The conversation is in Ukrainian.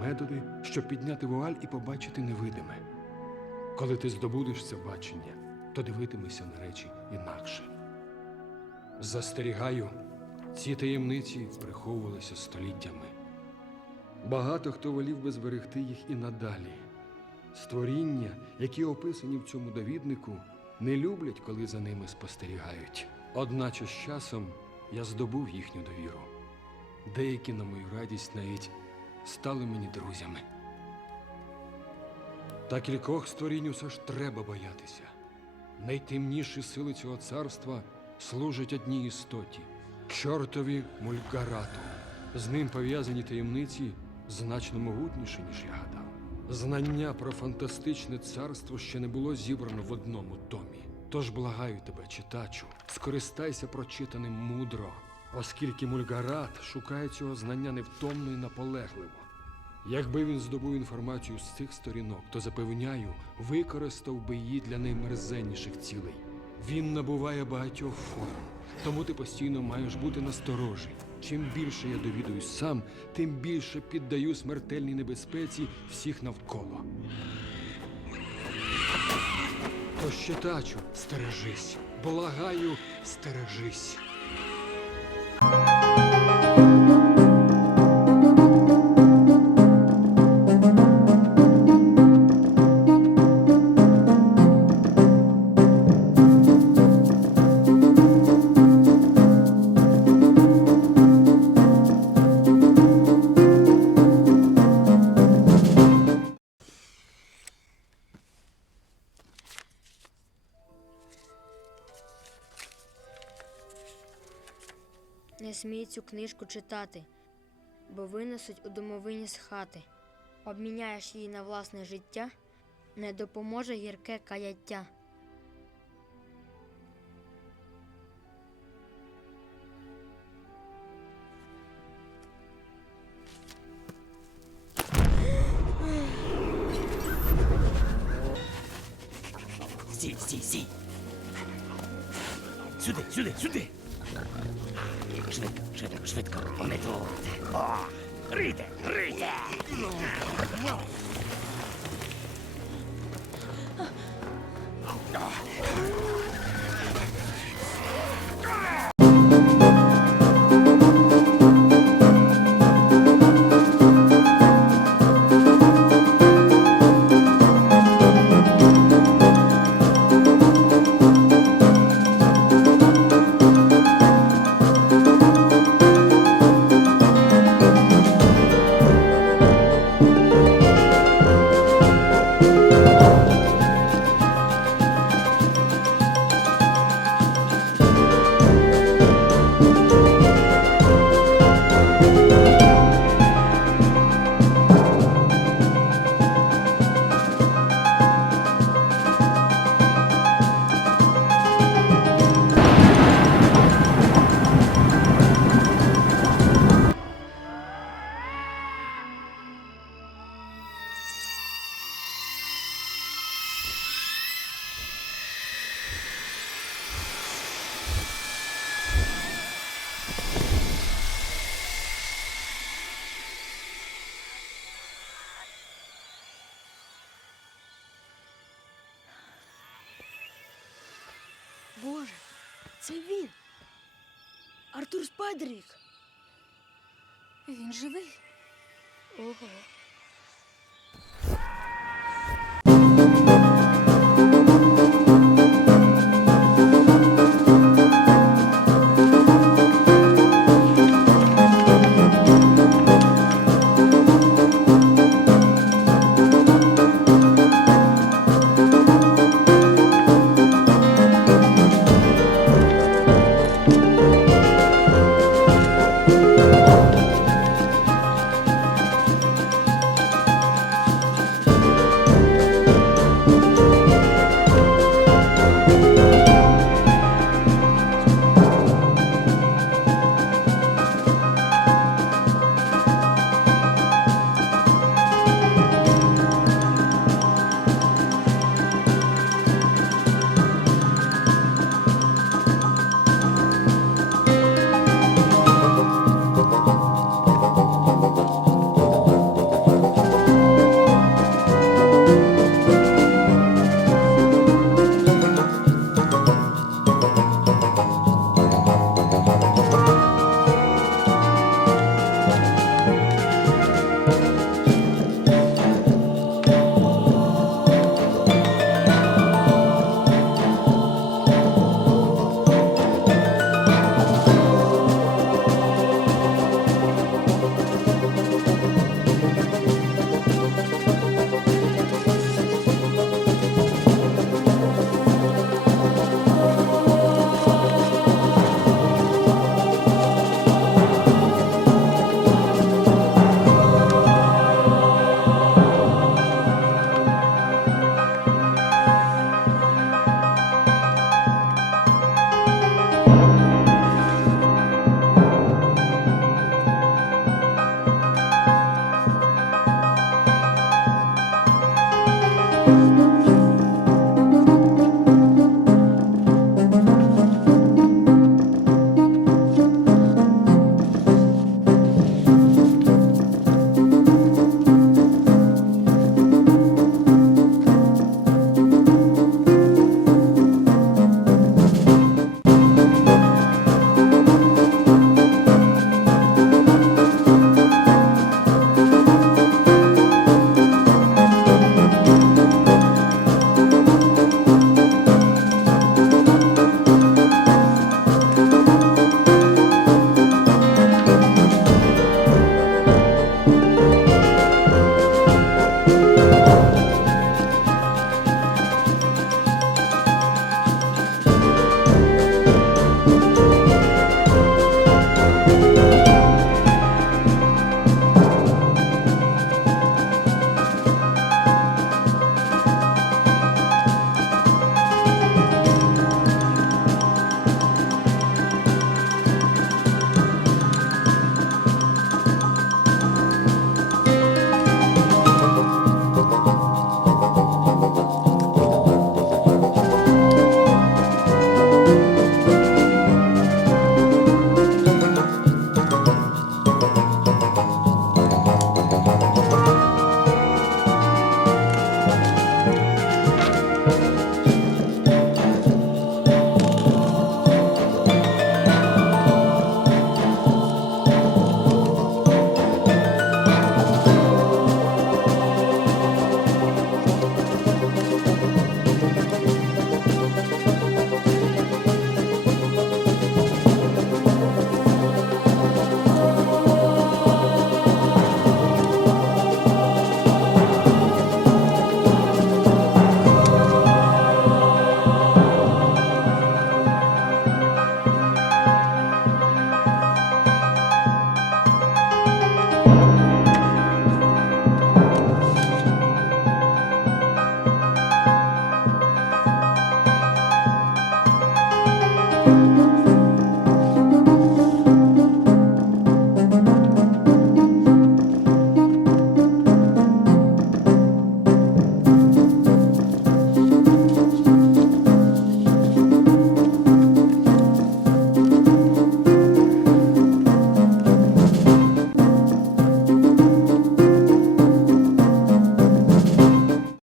методи, щоб підняти вуаль і побачити невидиме. Коли ти здобудеш це бачення, то дивитимешся на речі інакше. Застерігаю, ці таємниці приховувалися століттями. Багато хто волів би зберегти їх і надалі. Створіння, які описані в цьому довіднику, не люблять, коли за ними спостерігають. Одначе з часом я здобув їхню довіру. Деякі, на мою радість, навіть стали мені друзями. Та кількох створінь усе ж треба боятися. Найтемніші сили цього царства служать одній істоті чортові мульгарату. З ним пов'язані таємниці значно могутніші, ніж я гадав. Знання про фантастичне царство ще не було зібрано в одному томі. Тож благаю тебе, читачу, скористайся прочитаним мудро, оскільки мульгарат шукає цього знання невтомно і наполегливо. Якби він здобув інформацію з цих сторінок, то запевняю, використав би її для наймерзенніших цілей. Він набуває багатьох форм, тому ти постійно маєш бути насторожі. Чим більше я довідуюсь сам, тим більше піддаю смертельній небезпеці всіх навколо. Тож читачу, стережись, благаю, стережись. Música Не смій цю книжку читати, бо винесуть у домовині з хати. Обміняєш її на власне життя, не допоможе гірке каяття. Стій, стій, стій. Сюди, сюди, сюди. Швидко, швидко, швидко. Вони тут. О, рийте, рийте. Це він. Артур Спайдервік. Він живий. Ого.